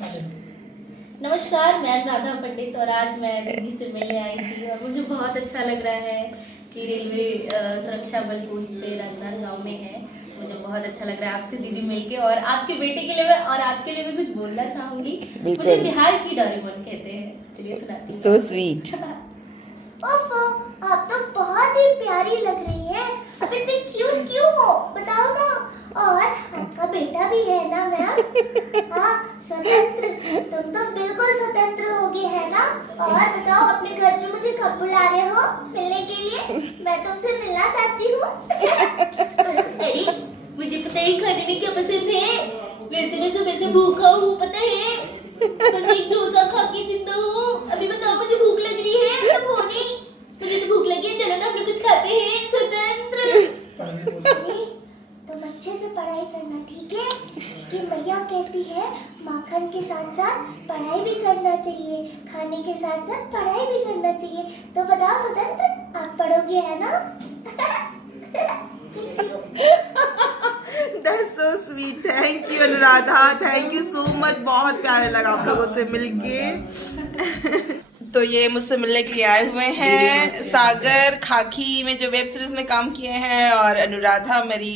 नमस्कार, मैं अनुराधा पंडित और आज मैं दीदी से मिलने आई थी और मुझे बहुत अच्छा लग रहा है कि रेलवे सुरक्षा बल पोस्ट पे राजनांदगांव में है। मुझे बहुत अच्छा लग रहा है आपसे दीदी मिलके और आपके बेटे के लिए मैं और आपके लिए मैं कुछ बोलना चाहूंगी। मुझे बिहार की डोरेमोन कहते हैं। चलिए सुनाती हूँ। So sweet. ओफो, आप तो बहुत ही प्यारी लग रही हैं। अब इतनी क्यूट क्यों हो? बताओ ना। और आपका बेटा भी है ना मैम? हाँ, स्वतंत्र। तुम तो बिल्कुल स्वतंत्र होगी, है ना? और बताओ, अपने घर पे मुझे कब बुला रहे हो मिलने के लिए? मैं तुमसे मिलना चाहती हूँ। अरे मुझे पता है खाने में क्या पसंद है। वैसे मैं सुबह से भूखा हूँ, पता है। बस एक डोसा खा के जिंदा हूँ। अभी बताओ मुझे भूख लग रही है। तुम हो नहीं, मुझे तो भूख लगी है। चलो ना हम लोग कुछ खाते हैं। स्वतंत्र। तुम अच्छे से पढ़ाई करना, ठीक है? कि मैया कहती है माखन के साथ साथ पढ़ाई भी करना चाहिए, खाने के साथ साथ पढ़ाई भी करना चाहिए। तो बताओ स्वतंत्र, आप पढ़ोगे, है ना? That's so sweet. Thank you Anuradha. Thank you so much. बहुत प्यारा लगा आप लोगों से मिलके। तो ये मुझसे मिलने के लिए आए हुए हैं सागर खाकी में जो वेब सीरीज में काम किए हैं और अनुराधा मेरी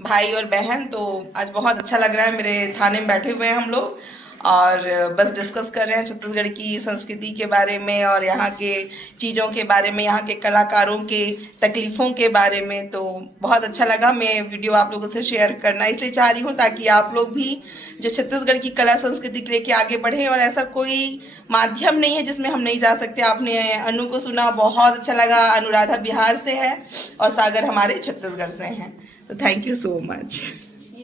भाई और बहन। तो आज बहुत अच्छा लग रहा है। मेरे थाने में बैठे हुए हैं हम लोग और बस डिस्कस कर रहे हैं छत्तीसगढ़ की संस्कृति के बारे में और यहाँ के चीज़ों के बारे में, यहाँ के कलाकारों के तकलीफ़ों के बारे में। तो बहुत अच्छा लगा। मैं वीडियो आप लोगों से शेयर करना इसलिए चाह रही हूँ ताकि आप लोग भी जो छत्तीसगढ़ की कला संस्कृति को लेके आगे बढ़ें। और ऐसा कोई माध्यम नहीं है जिसमें हम नहीं जा सकते। आपने अनु को सुना, बहुत अच्छा लगा। अनुराधा बिहार से है और सागर हमारे छत्तीसगढ़ से हैं। तो थैंक यू सो मच।